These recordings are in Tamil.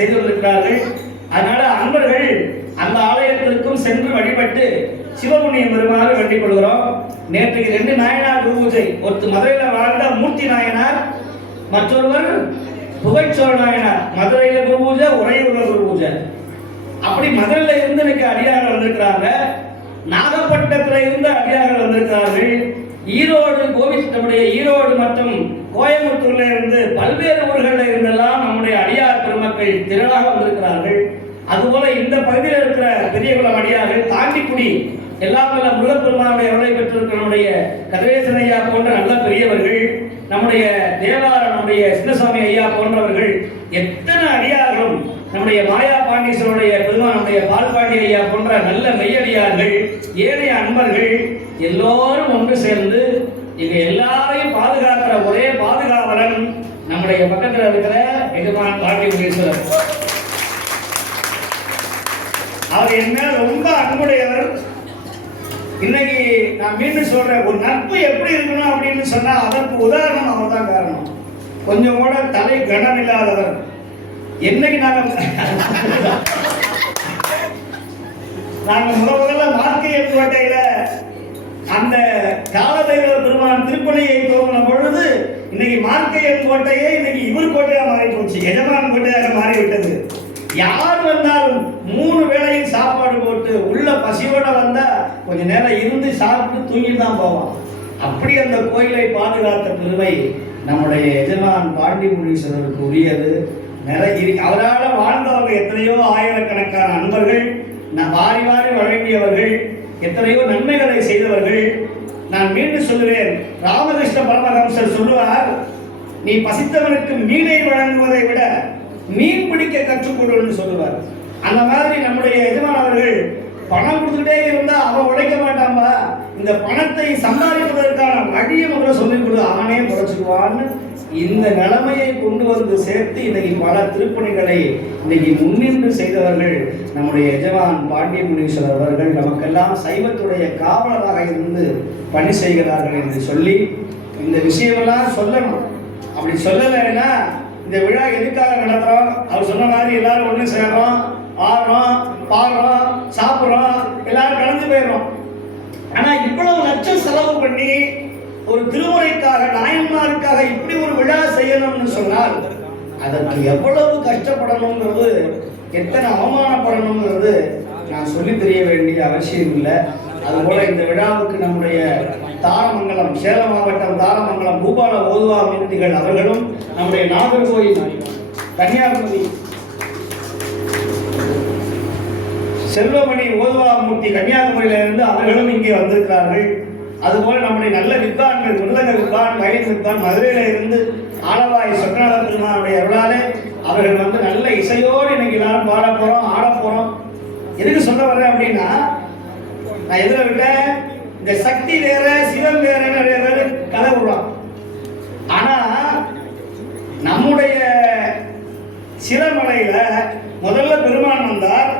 செய்து கொண்டிருக்கிறார்கள். அதனால அன்பர்கள் அந்த ஆலயத்திற்கும் சென்று வழிபட்டு சிவபுண்ணியம் பெறுமாறு வேண்டிக் கொள்கிறோம். நேற்றுக்கு 2 நாயனார் குரு பூஜை. ஒருத்தர் மதுரையில் வாழ்ந்த மூர்த்தி நாயனார், மற்றொருவர் புகைச்சோழ நாயனார். மதுரையில் குரு பூஜை, உறையூர்ல குரு பூஜை. அப்படி மதுரையில் இருந்து இன்னைக்கு அடியார்கள் வந்திருக்கிறாங்க. நாகப்பட்டினத்தில் இருந்து அடியார்கள் வந்திருக்கிறார்கள். ஈரோடு நம்முடைய ஈரோடு மற்றும் கோயம்புத்தூர்ல இருந்து பல்வேறு ஊர்களில் இருந்தெல்லாம் நம்முடைய அடியார் பெருமக்கள் திரளாக வந்திருக்கிறார்கள். அதுபோல இந்த பகுதியில் இருக்கிற பெரியகுளம் அடியார்கள், தாண்டிக்குடி எல்லாம் வல்ல முருகப்பெருமானுடைய அருளை பெற்றிருக்கிற நம்முடைய கதிரேசன் ஐயா போன்ற நல்ல பெரியவர்கள், நம்முடைய தேவார நம்முடைய சின்னசாமி ஐயா போன்றவர்கள், எத்தனை அடியார்களும் நம்முடைய மாயா பாண்டீஸ்வருடைய பெருமான் நம்முடைய பால்பாண்டி ஐயா போன்ற நல்ல மெய்யடியார்கள், ஏனைய அன்பர்கள் எல்லோரும் ஒன்று சேர்ந்து இங்க எல்லாரையும் பாதுகாக்கிற ஒரே பாதுகாவலன் நம்முடைய பக்கத்தில் இருக்கிற எஜமான் பாண்டி முனீஸ்வரர். அவர் என்ன ரொம்ப அன்புடையவர். இன்னைக்கு நான் மீண்டும் சொல்றேன், ஒரு நட்பு எப்படி இருக்கணும் அப்படின்னு சொன்னா அதற்கு உதாரணம் அவர் தான் காரணம். கொஞ்சம் கூட தலை கனம் இல்லாதவர். என்னைக்கு நாங்க முதல்ல மார்க்கையன் கோட்டையில அந்த காலதெய்வ பெருமான் திருப்பணியை துவங்கின பொழுது இன்னைக்கு மார்க்கையன் கோட்டையே இன்னைக்கு இவர் கோட்டையா மாறி போச்சு, எஜமான் கோட்டையாக மாறிவிட்டது. யார் வந்தாலும் 3 வேளையும் சாப்பாடு போட்டு உள்ள பசியோட வந்தா கொஞ்ச நேரம் இருந்து சாப்பிட்டு தூங்கிட்டு தான் போவான். அப்படி அந்த கோயிலை பாதுகாத்த பெருமை நம்முடைய எஜமான் பாண்டி முனீஸ்வரருக்கு உரியது. நிறைய அவரால் வாழ்ந்தவங்க எத்தனையோ ஆயிரக்கணக்கான அன்பர்கள், வாரி வாரி வழங்கியவர்கள், எத்தனையோ நன்மைகளை செய்தவர்கள். நான் மீண்டும் சொல்லுவேன், ராமகிருஷ்ண பரமஹம்சர் சொல்லுவார், நீ பசித்தவனுக்கு மீனை வழங்குவதை விட மீன் பிடிக்க கற்றுக்கொள்ளுன்னு சொல்லுவார். அந்த மாதிரி நம்முடைய எஜமான் அவர்கள் பணம் கொடுத்துட்டே இருந்தா அவன் உழைக்க மாட்டான்பா, இந்த பணத்தை சம்பாதிப்பதற்கான வழியை முதல்ல சொல்லிக் கொடு, அவனே குறைச்சிக்குவான்னு இந்த நிலைமையை கொண்டு வந்து சேர்த்து இன்னைக்கு பல திருப்பணிகளை இன்னைக்கு முன்னின்று செய்தவர்கள் நம்முடைய எஜமான் பாண்டிய முனீஸ்வரர் அவர்கள். நமக்கெல்லாம் சைவத்துடைய காவலராக இருந்து பணி செய்கிறார்கள் என்று சொல்லி இந்த விஷயமெல்லாம் சொல்லணும். அப்படி சொல்லலைன்னா இந்த விழா எதுக்காக நடத்துறோம்? அவர் சொன்ன மாதிரி எல்லாரும் ஒன்று சேர்றோம், ஆடுறோம், பாடுறோம், சாப்பிட்றோம், எல்லாரும் கலந்து போயிடுறோம். ஆனா இவ்வளவு லட்சம் செலவு பண்ணி ஒரு திருமுறைக்காக, நாயன்மாருக்காக இப்படி ஒரு விழா செய்யணும்னு சொன்னால் அதற்கு எவ்வளவு கஷ்டப்படணுங்கிறது, எத்தனை அவமானப்படணுங்கிறது நான் சொல்லி தெரிய வேண்டிய அவசியம் இல்லை. அதுபோல இந்த விழாவுக்கு நம்முடைய தாரமங்கலம், சேலம் மாவட்டம் தாரமங்கலம் பூபால ஓதுவா மூர்த்திகள் அவர்களும், நம்முடைய நாகர்கோயில் கன்னியாகுமரி செல்வமணி ஓதுவா மூர்த்தி கன்னியாகுமரியிலிருந்து அவர்களும் இங்கே வந்திருக்கிறார்கள். அதுபோல் நம்முடைய நல்ல வித்வான்கள், மிருதங்க வித்வான், வயலின் வித்வான் மதுரையில இருந்து ஆலவாய் சொக்கநாத பெருமானுடைய அருளாலே அவர்கள் வந்து நல்ல இசையோடு இன்னைக்கு எல்லாரும் பாட போறோம், ஆட போறோம். எதுக்கு சொல்ல வர்றேன் அப்படின்னா, நான் எதிர விட்டேன், இந்த சக்தி வேற சிவம் வேற நிறைய பேர் கதை விடுறான். ஆனா நம்முடைய சிறமலையில முதல்ல பெருமான் வந்தார்,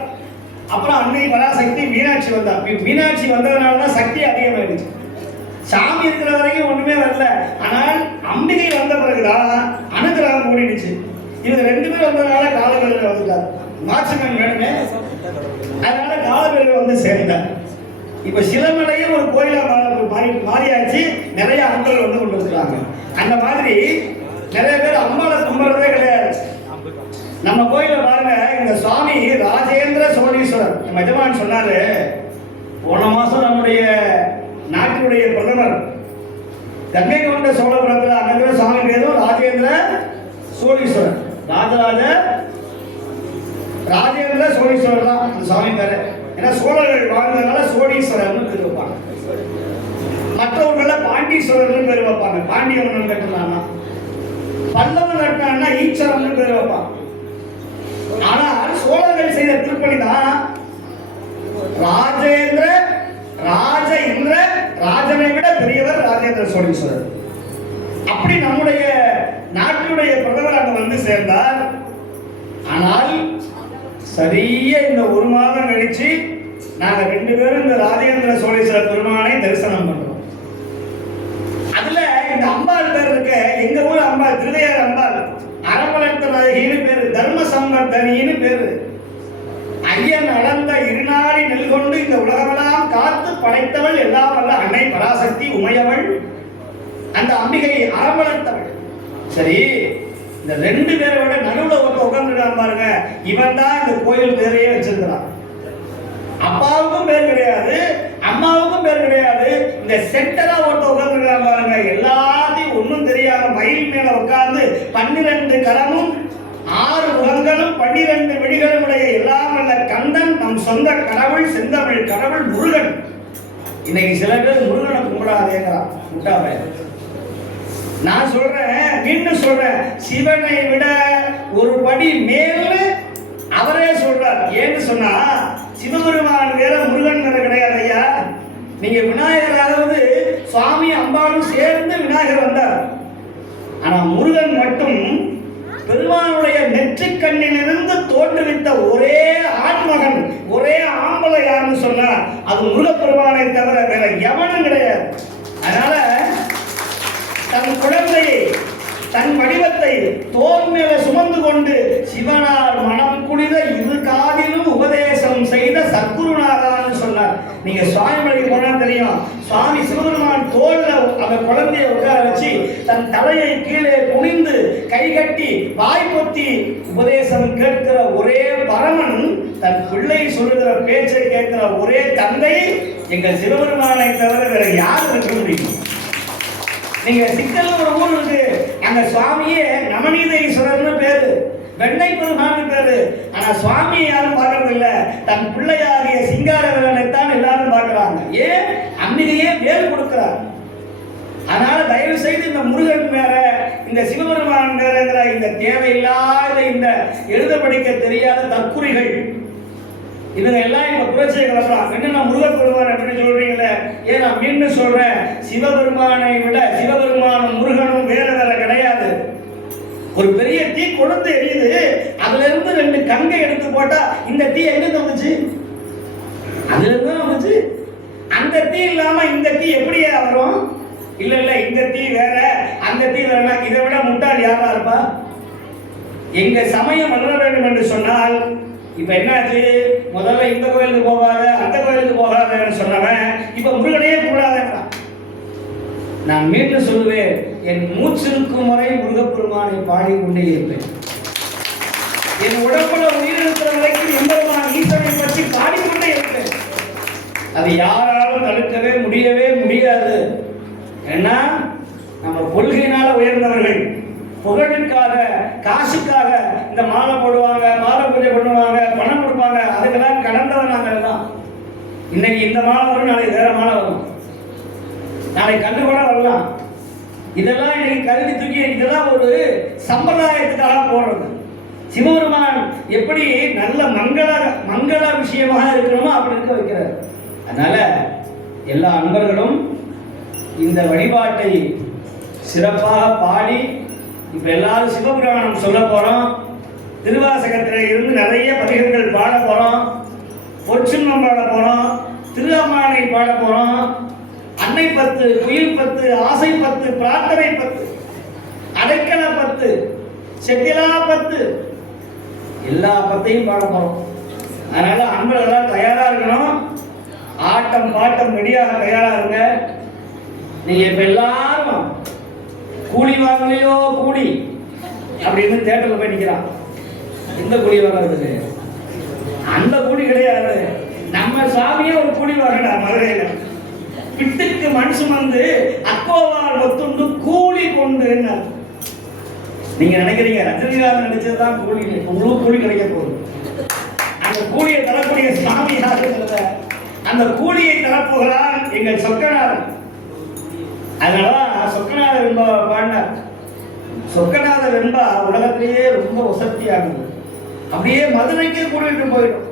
அப்புறம் அன்னை பராசக்தி மீனாட்சி வந்தார். மீனாட்சி வந்ததுனாலதான் சக்தி அதிகமாயிடுச்சு. சாமி இருக்கிற வரைக்கும் ஒண்ணுமே வரல. ஆனால் அம்பிகை வந்த பிறகுதான் அனுகிரகம் கூடிடுச்சு. இவங்க 2 பேர் வந்ததுனால காலவேலர் வந்துட்டார். மாற்றங்கள் வேணுமே, அதனால காலவேலர் வந்து சேர்ந்தார். இப்ப சிலமலையும் ஒரு கோயிலா மாறியாச்சு. நிறைய அன்பர்கள் வந்து கொண்டு வந்துருக்காங்க. அந்த மாதிரி நிறைய பேர் அம்பாளை கும்பிடுறதே கிடையாது. நம்ம கோயில பாருங்க, இந்த சுவாமி ராஜேந்திர சோழீஸ்வரர் நம்ம எஜமான் சொன்னாரு. போன மாசம் நம்முடைய நாட்டினுடைய பிரதமர் கங்கை கொண்ட சோழபுரத்தில் அங்கே சுவாமி பேரும் ராஜேந்திர சோழீஸ்வரர், ராஜேந்திர சோழீஸ்வரர் தான் அந்த சுவாமி பேரு. ஏன்னா சோழர்கள் வாழ்ந்ததுனால சோழீஸ்வரர்னு பேர் வைப்பாங்க. மற்றவர்கள பாண்டீஸ்வரர்னு பேர் வைப்பாங்க. பாண்டியவன் கட்டினான்னா, பல்லவன் கட்டினான்னா ஈச்சரம்னு பேர் வைப்பாங்க. ஆனால் சோழர்கள் செய்த திருப்பணி தான் ராஜேந்திர, ராஜ இந்திர, ராஜனை விட பெரியவர் ராஜேந்திர சோழீஸ்வரர். அப்படி நம்முடைய நாட்டினுடைய பிரதமர் அங்க வந்து சேர்ந்தார். ஆனால் சரியா இந்த 1 மாதம் கழிச்சு நாங்க 2 பேரும் இந்த ராஜேந்திர சோழீஸ்வரர் பெருமானை தரிசனம் பண்றோம். அதுல இந்த அம்பாள் பேர் இருக்க, எங்க ஊர் அம்பாள் திருவையார் அம்பாள் அரவணத்த நாயகின்னு பேரு, தர்ம சம்பந்த ஐயவன் தனின்னு பேரு. ஐயன் அளந்த இருநாடி நெல் கொண்டு இந்த உலகமெல்லாம் காத்து படைத்தவள் எல்லாம் வல்ல அன்னை பராசக்தி உமையவள், அந்த அம்பிகை அரவணைத்தவள். சரி, இந்த ரெண்டு பேரை விட நடுவில் ஒருத்த உட்கார்ந்துருக்கான் பாருங்க, இவன் தான் இந்த கோயில் பேரையே வச்சிருக்கிறான். அப்பாவுக்கும் பேர் கிடையாது, அம்மாவுக்கும் பேர் கிடையாது. இந்த சென்டரா ஒருத்த உட்கார்ந்துருக்கான் பாருங்க, எல்லாத்தையும் ஒன்றும் தெரியாம மயில் மேல உட்கார்ந்து 12 கரமும் 6 முகங்களும் 12 விழிகளும் உடைய எல்லாம் வல்ல கந்தன் நம் சொந்த கடவுள், செந்தமிழ் கடவுள் முருகன். இன்னைக்கு சில பேர் முருகனை கும்பிடாதேங்கிறான், முட்டாவே. நான் சொல்றேன், மீண்டும் சொல்றேன், சிவனை விட ஒரு படி மேல அவரே சொல்றார். ஏன்னு சொன்னா சிவபெருமான் வேற முருகன் வேற கிடையாது ஐயா. நீங்க விநாயகராவது சுவாமி அம்பாளும் சேர்ந்து விநாயகர் வந்தார். ஆனா முருகன் மட்டும் பெருமானுடைய நெற்றிக்கண்ணிலிருந்து தோற்றுவித்த ஒரே ஆண்மகன், ஒரே ஆம்பளை யாருன்னு சொன்னா அது முருகப்பெருமானை தவிர வேற எவனும் கிடையாது. அதனால தன் குழந்தையை, தன் வடிவத்தை தோல் மேல சுமந்து கொண்டு சிவனார் மனம் குளிர இரு காதிலும் உபதேசம் செய்த சத்குருநாதான்னு சொன்னார். நீங்க சுவாமி மலைக்கு போனா தெரியும், சுவாமி சிவபெருமான் தோல்ல அந்த குழந்தையை உட்கார வச்சு தன் தலையை கீழே குனிந்து கை கட்டி வாய் பொத்தி உபதேசம் கேட்கிற ஒரே பரமன், தன் பிள்ளை சொல்லுகிற பேச்சை கேட்கிற ஒரே தந்தை எங்கள் சிவபெருமானை தவிர வேற யார் இருக்க முடியும்? நீங்க சிக்கல் ஒரு ஊர் இருக்கு, அங்க சுவாமியே நவநீத ஈஸ்வரர்னு பேரு, வெண்ணை பெருமான் பேரு. ஆனா சுவாமியை யாரும் பார்க்கறது இல்ல, தன் பிள்ளையாகிய சிங்காரவேலனை தான் எல்லாரும் பார்க்கிறாங்க. ஏன்? அன்னிலேயே வேல் கொடுக்கிறார். அதனால தயவு செய்து இந்த முருகன் வேற, இந்த சிவபெருமான் வேறங்கிற இந்த தேவையில்லாத இந்த எழுத படிக்க தெரியாத தற்குறிகள் இவங்க எல்லாம் இப்ப புரட்சியை கிளப்பலாம். என்ன முருகன் பெருமான் அப்படின்னு சொல்றீங்களே, ஏன் நான் மீண்டும் சொல்றேன், சிவபெருமானை விட சிவபெருமானும் முருகனும் வேற வேற கிடையாது. ஒரு பெரிய தீ கொளுத்து எரியுது, அதுல இருந்து 2 கங்கை எடுத்து போட்டா இந்த தீ எங்க வந்துச்சு? அதுல இருந்து வந்துச்சு. அந்த தீ இல்லாம இந்த தீ எப்படியா வரும்? இல்ல இல்ல, இந்த தீ வேற அந்த தீ வேற. இதை விட முட்டாள் யாரா இருப்பா? எங்க சமயம் வளர வேண்டும் என்று சொன்னால் இப்ப என்னாச்சு, முதல்ல இந்த கோயிலுக்கு போகாத அந்த கோயிலுக்கு போகாதன்னு சொன்னவன் இப்ப முருகனையே கூடாதான். நான் மீண்டும் சொல்லுவேன், என் மூச்சிருக்கும் வரை முருகப்பெருமானை பாடிக்கொண்டே இருப்பேன். என் உடம்புல உயிர் இருக்கிற வரைக்கும் எம்பெருமான் ஈஸ்வரனை பற்றி பாடிக்கொண்டே இருப்பேன். அது யாராலும் தடுக்கவே முடியவே முடியாது. ஏன்னா நம்ம கொள்கையினால உயர்ந்தவர்கள், புகழுக்காக காசுக்காக இந்த மாலை போடுவாங்க, மாலை பூஜை பண்ணுவாங்க, பணம் கொடுப்பாங்க, அதுக்கெல்லாம் கடந்தவன் நாங்கள் தான். இன்னைக்கு இந்த மாலை வரும், நாளைக்கு வேற மாலை வரும், நாளைக்கு கண்டு கூட வரலாம். இதெல்லாம் இன்னைக்கு கருதி தூக்கி, இதெல்லாம் ஒரு சம்பிரதாயத்துக்காக போடுறது. சிவபெருமான் எப்படி நல்ல மங்கள விஷயமாக இருக்கணுமோ அப்படி இருக்க வைக்கிறார். அதனால எல்லா அன்பர்களும் இந்த வழிபாட்டை சிறப்பாக பாடி, இப்ப எல்லாரும் சிவபுராணம் சொல்ல போறோம். திருவாசகத்தில் இருந்து நிறைய பதிகங்கள் பாட போறோம், பொற்சுன்னம் பாட போறோம், திரு அம்மானை பாட போறோம், அன்னை 10, குயில் 10, ஆசை 10, பிரார்த்தனை 10, அடைக்கல 10, செட்டிலா 10, எல்லா 10ஐயும் பாட போறோம். அதனால அன்பர்களெல்லாம் தயாரா இருக்கணும். ஆட்டம் பாட்டம் ரெடியாக தயாரா இருங்க. நீங்க இப்ப எல்லாரும் கூலி வாங்கலையோ கூலி அப்படின்னு தேட்டர்ல போய் நிக்கிறான். எந்த கூலி வாங்குறது? அந்த கூலி கிடையாது. நம்ம சாமியே ஒரு கூலி வாங்கினா மதுரையில, பிட்டுக்கு மண் சுமந்து அக்கோவால் ஒத்துண்டு கூலி கொண்டு. நீங்க நினைக்கிறீங்க ரஜினிகாந்த் நடிச்சதுதான் கூலி, உங்களுக்கு கூலி கிடைக்க போகுது. அந்த கூலியை தரக்கூடிய சாமி யாருங்கிறத, அந்த கூலியை தரப்போகிறான் எங்கள் சொக்கநாதன். அதனாலதான் சொக்கநாதர் வெண்பா பாடினார். சொக்கநாதர் வெண்பா உலகத்திலேயே ரொம்ப வசதியானது. அப்படியே மதுரைக்கே கூட்டிட்டு போயிடும்.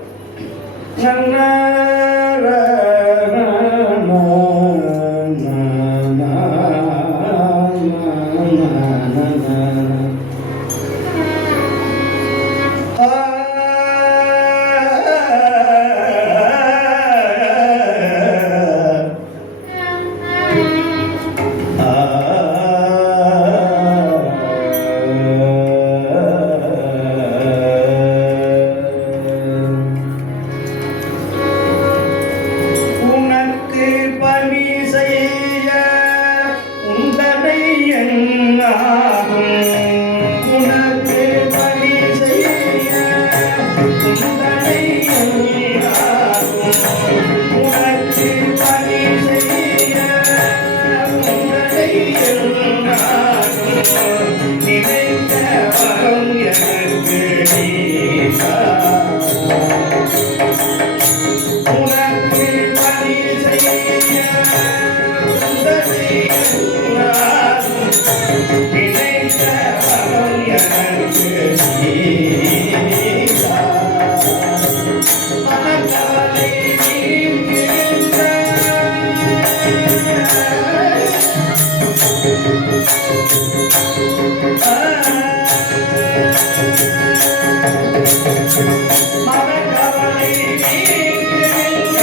மனக்கவலை நீங்குகின்ற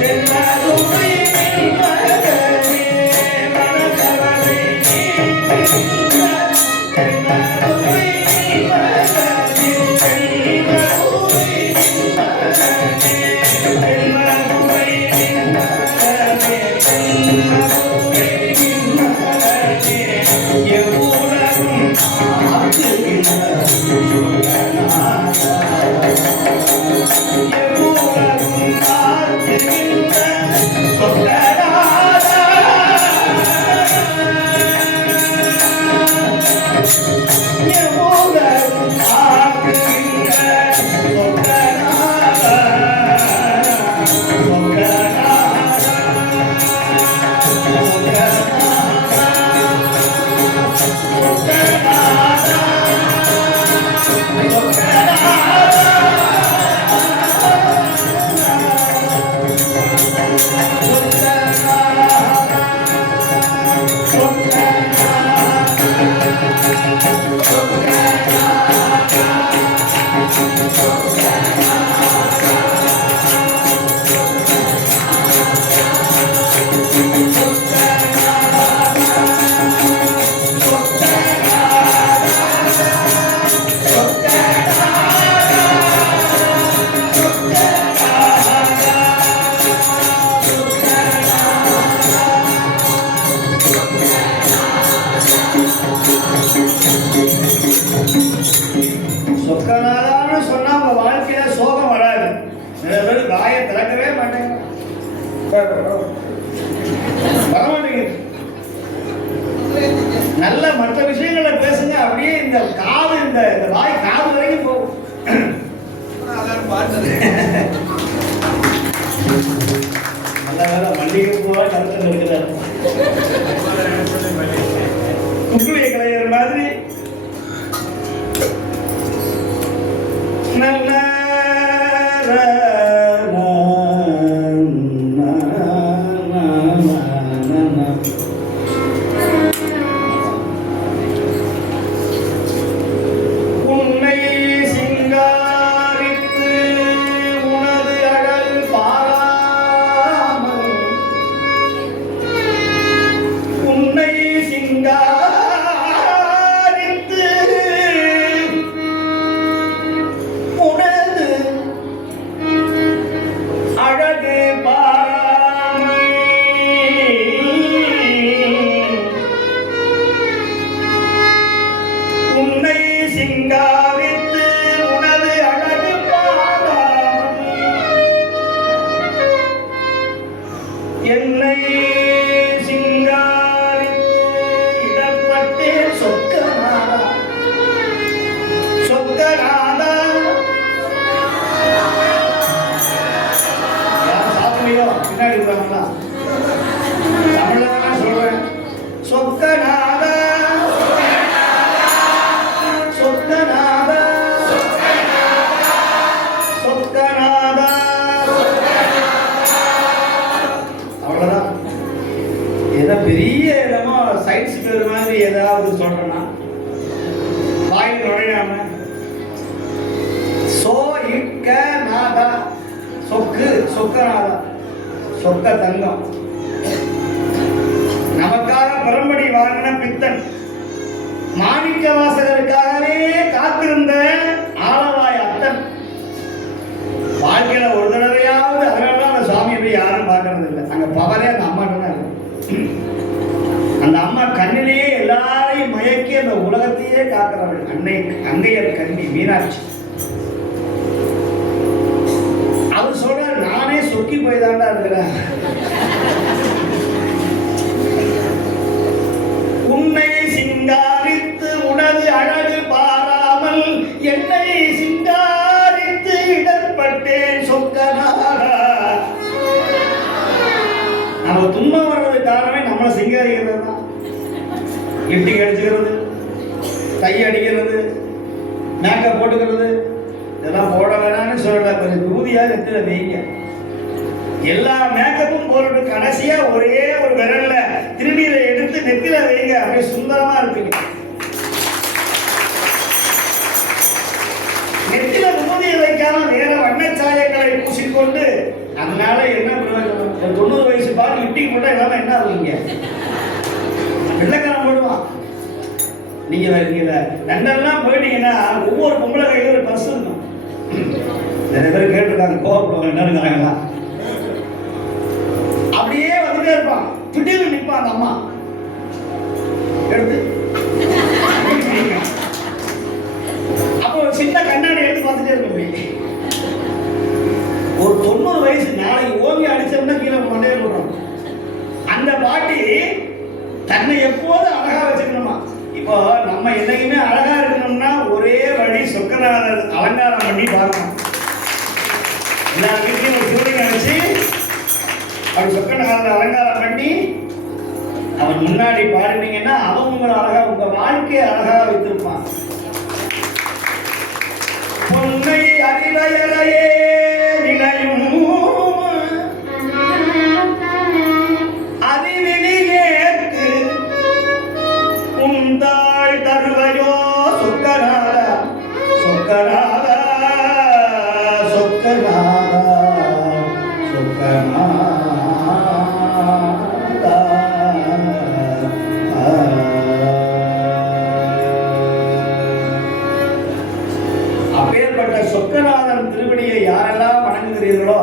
தென்னதுரை மகனே, மனக்கவலை நீங்குகின்ற தென்னதுரை மகனே, தென்னதுரை மகனே, தென்னதுரை மகனே, தென்னதுரை மகனே, எவ்வுலகும் ஆக்குகின்ற எவ்வுலகும் ஆக்குகின்ற சொக்கநாதா, எவ்வுலகும் ஆக்குகின்ற சொக்கநாதா, சொக்கநாதா, சொக்கநாதான்னு சொன்னா உங்க வாழ்க்கையில சோகம் வராது. நிறைய பேர் வாயை திறக்கவே மாட்டேங்க, வரமாட்டேங்குது. நல்ல மற்ற விஷயங்களை பேசுங்க, அப்படியே இந்த காது இந்த வாய் காது வரைக்கும் போகும். நல்ல வேலை மல்லிகை பூவா கருத்து இருக்கிறார், குக்குளிய கலைஞர் மாதிரி. நல்ல உன்னை சிங்காரித்து உனது அழகு பாராமல், உன்னை சிங்காரித்து உனது அழகு பாராமல், உன்னை சிங்காரித்து உனது அழகு பாராமல், என்னை சிங்காரித்து இடப்பட்டேன் சொக்கநாதா, சொக்கநாதா. யார் சாப்பிடலையோ பின்னாடி இருக்காங்களா? தமிழ்ல தான் சொல்றேன். சொக்கநாதா, சொக்கநாதா, சொக்கநாதா. அவ்வளவுதான். ஏதோ பெரிய இடமா சயின்ஸ் பேர் மாதிரி ஏதாவது சொல்றேன்னா வாயில் நுழையாம சோ இக்க நாதா, சொக்கு சொக்கநாதா, சொக்க தங்கம். நமக்காக பரம்படி வாங்கின பித்தன், மாணிக்க வாசகருக்காகவே காத்திருந்த ஆலவாய் அத்தன். வாழ்க்கையில ஒரு தடவையாவது, அதனாலதான் அந்த சாமியை போய் யாரும் பார்க்கறது இல்லை. அங்க பவரே அந்த அம்மாட்ட தான் இருக்கு. அந்த அம்மா கண்ணிலேயே எல்லாரையும் மயக்கி அந்த உலகத்தையே காக்கிறவள் அன்னை அங்கையர் கண்ணி மீனாட்சி. அவர் சொல்ற, நானே சொக்கி போய் தாண்டா இருக்கிறேன். உன்னை சிங்காரித்து உனது அழகு பாராமல், என்னை சிங்காரித்து இடர்பட்டேன் சொக்கநாதா. நம்ம துன்பம் வர்றது காரணமே நம்மளை சிங்காரிக்கிறது தான். லிப்டி அடிச்சுக்கிறது, கை அடிக்கிறது, மேக்கப் போட்டுக்கிறது, இதெல்லாம் போட வேணாம்னு சொல்லல. கொஞ்சம் ஊதியா நெத்தில வைங்க. எல்லா மேக்கப்பும் போட்டு கடைசியா ஒரே ஒரு விரல்ல திருநீரை எடுத்து நெத்தில வைங்க, அப்படியே சுந்தரமா இருப்பீங்க. நெத்தில ஊதிய எல்லாம் வேற வண்ணச்சாயங்களை பூசிக்கொண்டு அதனால என்ன பிரயோஜனம்? 90 வயசு பாரு லிப்டிக் போட்டா எல்லாமே என்ன ஆகுவீங்க? வெள்ளைக்காரன் போடுவான். நீங்க லண்டன்லாம் போயிட்டீங்கன்னா ஒவ்வொரு பொம்பளை கையில ஒரு பர்ஸ் இருக்கும். நிறைய பேர் கேட்டிருக்காங்க கோவப்படுவாங்க என்ன இருக்காங்களா, அப்படியே வந்துட்டே இருப்பான். திடீர்னு நிற்பான் அந்த அம்மா எடுத்து, அப்போ ஒரு சின்ன கண்ணாடி எடுத்து பார்த்துட்டே இருக்க முடியும். ஒரு 90 வயசு நாளைக்கு ஓங்கி அடிச்சோம்னா கீழே மண்டையை போடுறோம். அந்த பாட்டி தன்னை எப்போதும் அழகா வச்சுக்கணுமா. இப்போ நம்ம என்னைக்குமே அழகா இருக்கணும்னா ஒரே வழி சொக்கநாதர் அலங்காரம் பண்ணி பார்க்கணும். எல்லா வீட்லையும் ஒரு சூரியனை வச்சு அப்படி சொக்கநாதர் அலங்காரம் பண்ணி அவன் முன்னாடி பாடினீங்கன்னா அவன் உங்களை அழகா, உங்க வாழ்க்கையை அழகா வைத்திருப்பான். பொன்னை அறிவையறையே நினையும் அறிவிலியேற்கு உந்தாள் தருவையோ சொக்கநாத சொக்கநாத சொக்கநாத சொக்கநாத. அப்பேற்பட்ட சொக்கநாதன் திருவடியை யாரெல்லாம் வணங்குகிறீர்களோ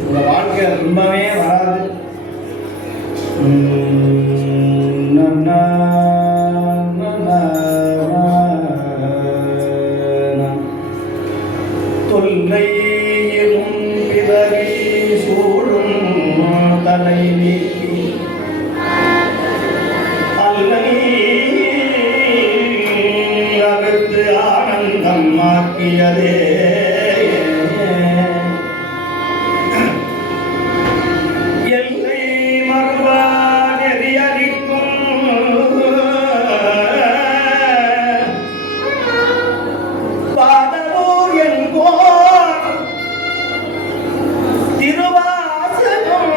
உங்க வாழ்க்கை ரொம்பவே வராது. தொல்லையும் பிறவி சூழும் தலை நீக்கி அல்லை அறுத்து ஆனந்தம் ஆக்கியதே எல்லை மறுவா நெறியடிக்கும் பாதலூர் என்கோ திருவாசகம்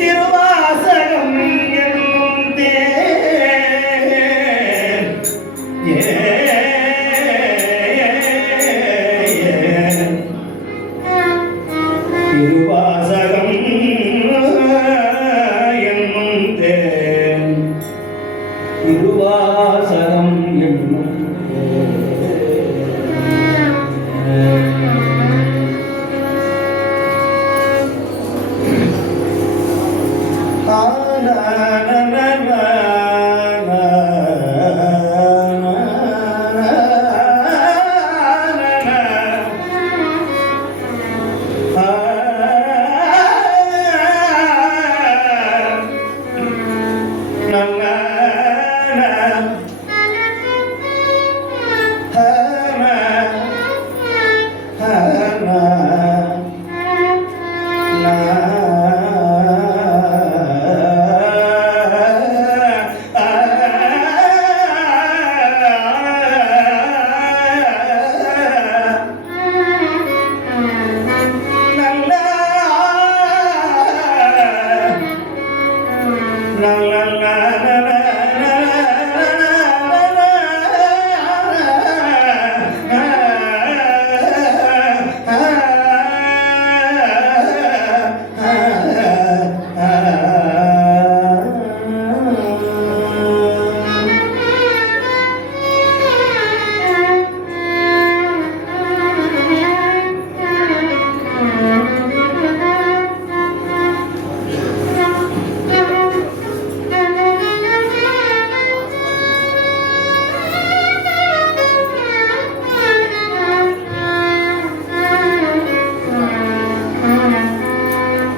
திருவாசகம் என்னும் திருவாசகம் என்னும் திருவாசகம் என்னும்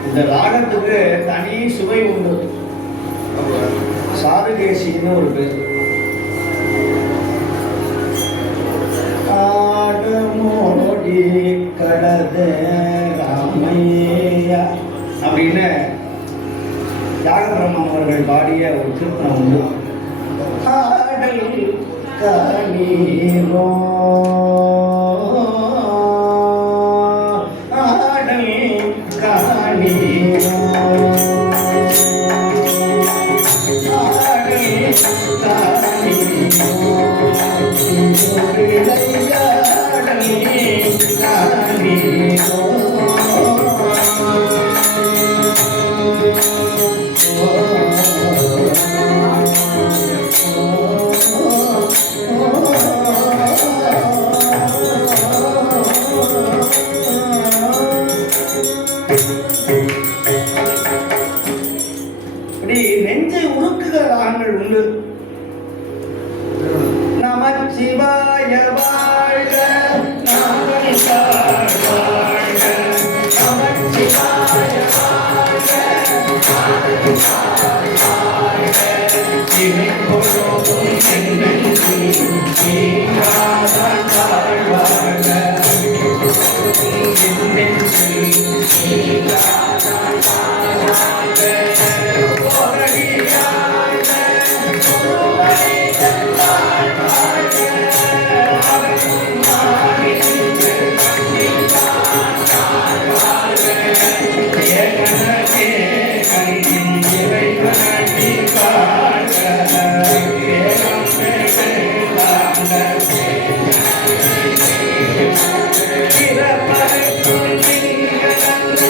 இந்த ராகத்துக்கு தனி சுவை உண்டு. சாருகேசின்னு ஒரு பேர். ஆடமோடி கடத ராமையா அப்படின்னு தியாகபிரம்மன் அவர்கள் பாடிய ஒரு திருப்பணம் உண்டு. ஆடல் கணீரோ Thank you. வாழ்க நாமம் வாழ்க நமச்சிவாய வாழ்க சிவை பொழுதும் என்னென்றும் நீங்காதான் வாழ்வாழ்க என்னென்றும் நீங்காதான் வாழ்வாழ்க போரடியாழ்க பொறுமைகள் வாழ்வாழ்க அவனும் மாறின்று நீங்காதான் வாழ்வாழ்க ஏகனே கனியின் இறைவனடி வாழ்க ஏகம் பெருளாண்ட பிறப்பருக்கும் திங்களந்த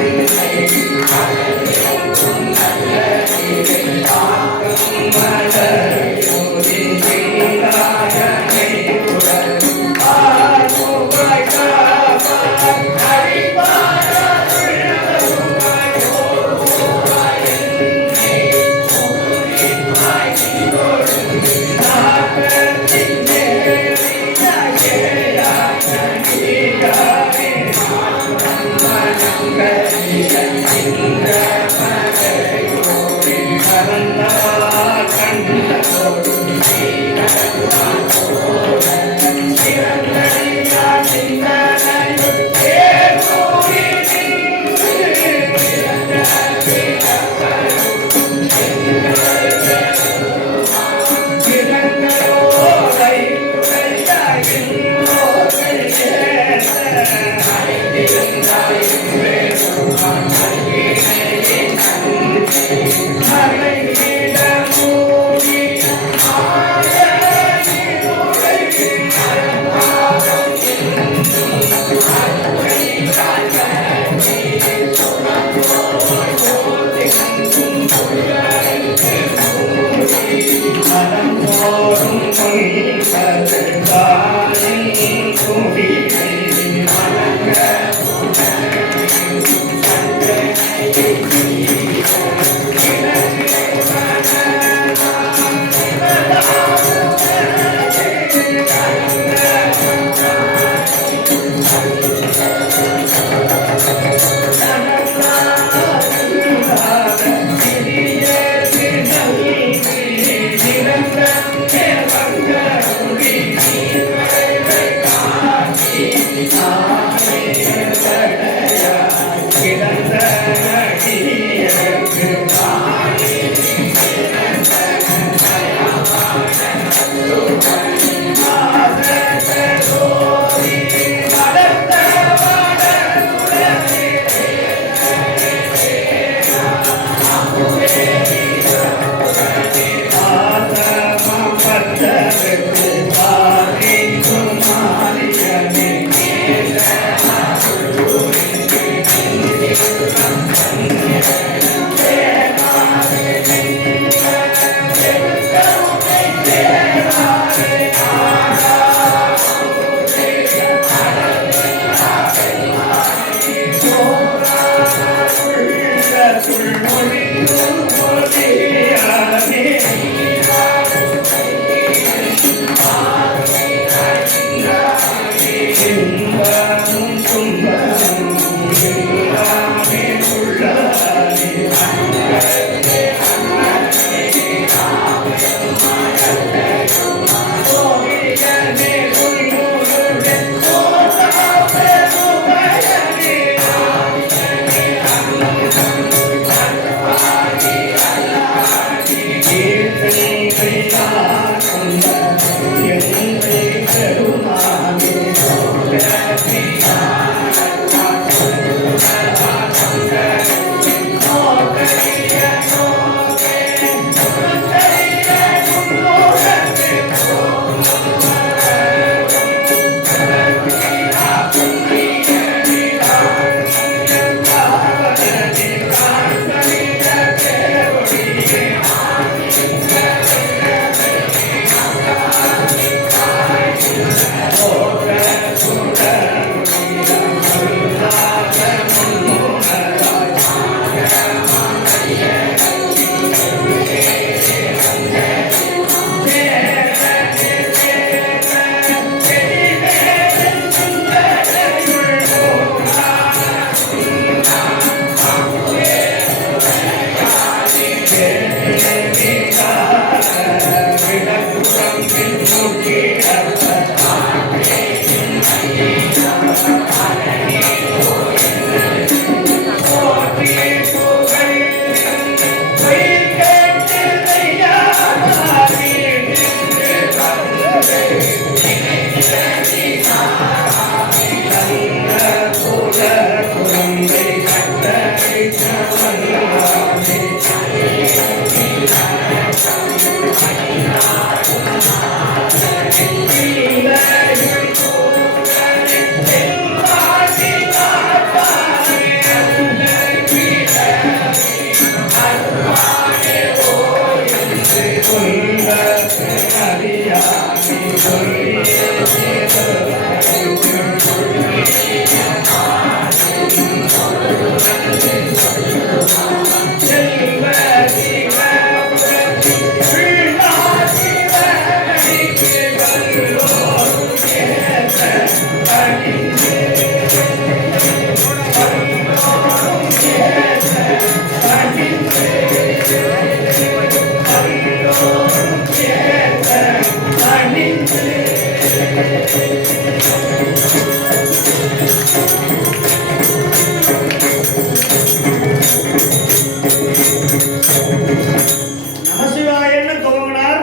Thank you. நமசிவாயன்னு துவங்கினார்.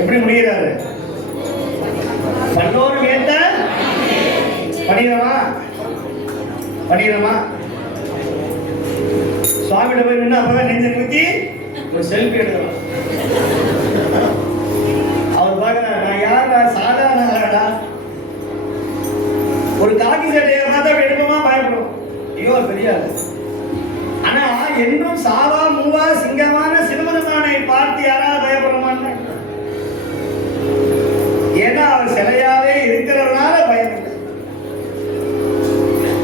எப்படி முடிகிறாரு? பல்லோரும் ஏத்த படிக்கிறமா படிக்கிறமா சுவாமியிட போய் நின்று அப்பதான் நெஞ்ச நிறுத்தி ஒரு செல்ஃபி எடுக்கலாம். அவர் பார்க்கிறார், நான் யாரா? சாதாரண ஆளாடா. ஒரு காக்கி சட்டையை பார்த்தா எடுப்பமா பயப்படும். ஐயோ தெரியாது. ஆனா என்னும் சாவா மூவா சிங்கமான சிவபெருமானை பார்த்து யாராவது பயப்பட மாட்டாங்க. ஏன்னா அவர் சிலையாவே இருக்கிறதுனால பயம் இல்லை.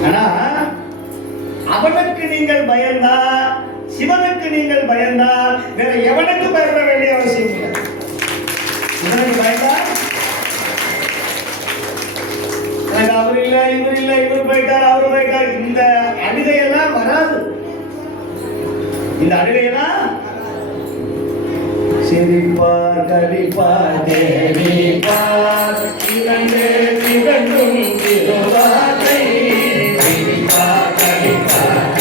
ஆனா அவனுக்கு நீங்கள் பயந்தா, சிவனுக்கு நீங்கள் பயந்தா, வேற எவனுக்கு பயப்பட வேண்டிய அவசியம் இல்லை. சிவனுக்கு பயந்தா அவர் இல்ல, இவர் இல்ல, இவர் போயிட்டார், அவர் போயிட்டார், இந்த அழுகையெல்லாம் வராது. இந்த அழுகையெல்லாம் சிரிப்பார் கடிப்பார் தேவிப்பார் இரண்டு திகழும் திருவார்த்தை. சிரிப்பார் கடிப்பார்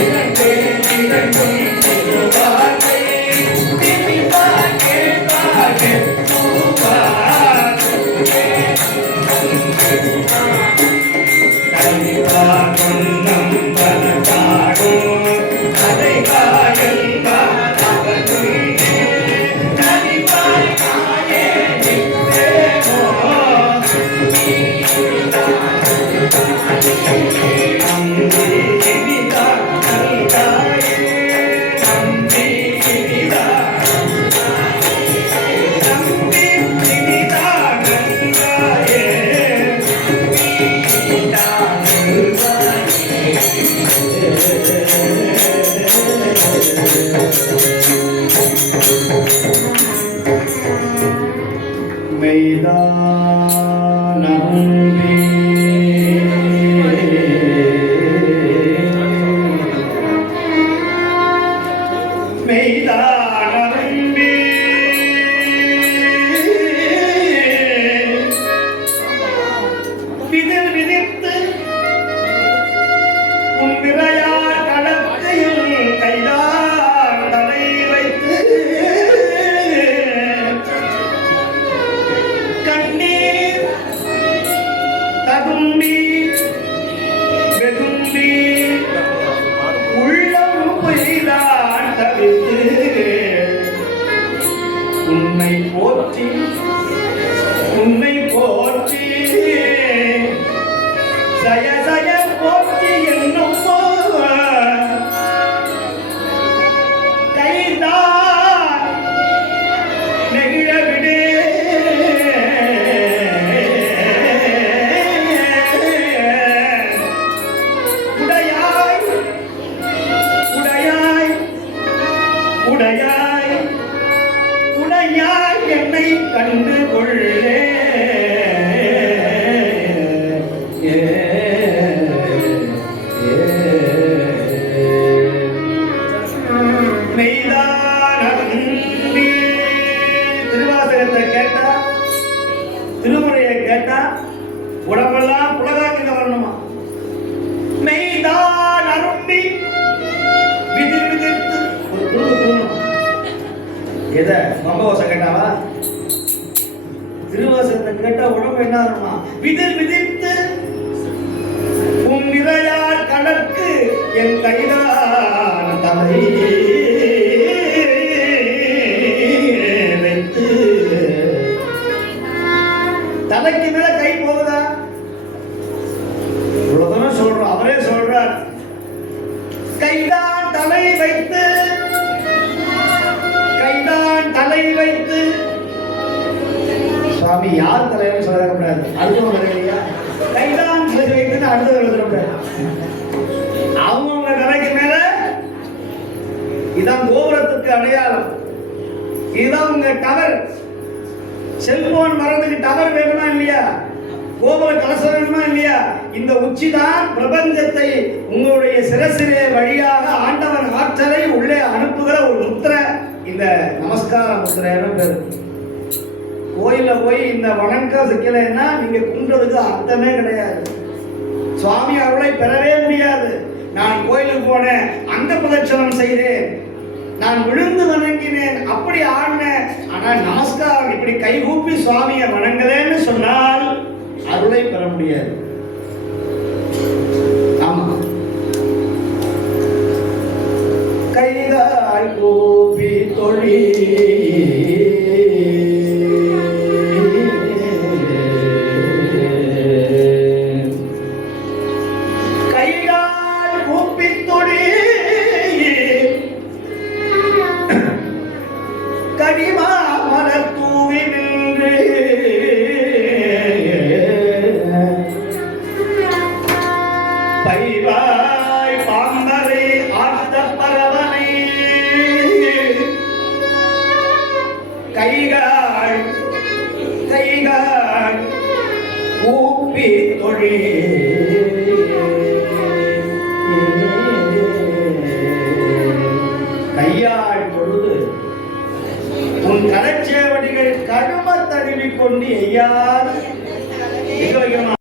இரண்டு திகழும் திருவார்த்தை. சிரிப்பார் கேட்பார் கேட்பார் கடிப்பார் பொன்னம் பலகாடும் அதை காயல் உன்னை போற்றி உன்னை போற்றி சய சய போற்றி என்னும் கைதான் நெகிழ விடு. உடையாய் உடையாய் உடையாய் உடையாய் என்னை கண்டு கொள்ளே. திருவாசகத்தை கேட்டா, திருமுறையை கேட்டா உடம்பெல்லாம் புலகாக்கிங்க வரணுமா? மெய்தான் அரும்பி விதிர் விதிர்த்து ஒரு குடும்பம். எதை மம்பவாசம் கேட்டாவா? திருவாசகத்தை கேட்டா உடம்பு என்ன ஆகுமா? விதிர் விதிர்த்து உன் நிறையார் கடற்கு என் கைதான் தலை வைத்து. தலைக்கு மேல கை போகுதா? இவ்வளவுதான் சொல்றோம். அவரே சொல்றார், கைதான் தலை வைத்து, கைதான் தலை வைத்து சுவாமி யார் தலைவர்னு சொல்லக்கூடாது, அடுத்தவங்க தலைவரையா கைதான் சிலை வைக்கணும்னு அடுத்தது எழுதக்கூடாது. அவங்கவுங்க தலைக்கு மேல இதான் கோபுரத்துக்கு அடையாளம். இதுதான் உங்க டவர். செல்போன் மறந்துக்கு டவர் வேணுமா இல்லையா? கோபுர கலசம் வேணுமா இல்லையா? இந்த உச்சி தான் பிரபஞ்சத்தை உங்களுடைய சிரசிலே வழியாக ஆண்டவன் ஆற்றலை உள்ளே அனுப்புகிற ஒரு முத்திரை. இந்த நமஸ்கார முத்திரைன்னு பேரு. கோயில போய் இந்த வணக்கம் சிக்கலைன்னா நீங்க குன்றதுக்கு அர்த்தமே கிடையாது. சுவாமி அருளை பெறவே முடியாது. நான் கோயிலுக்கு போனேன், அங்க பிரதட்சணம் செய்தேன், நான் விழுந்து வணங்கினேன், அப்படி ஆடினேன், ஆனால் நமஸ்காரம் இப்படி கைகூப்பி சுவாமியை வணங்கலேன்னு சொன்னால் அருளை பெற முடியாது. ஆமா, கைகால் கூப்பி தொழி கையாள் பொழுது உன் கலச்சேவடிகள் கடும தழுவி கொண்டு எய்யாது எங்க வைக்கணும்?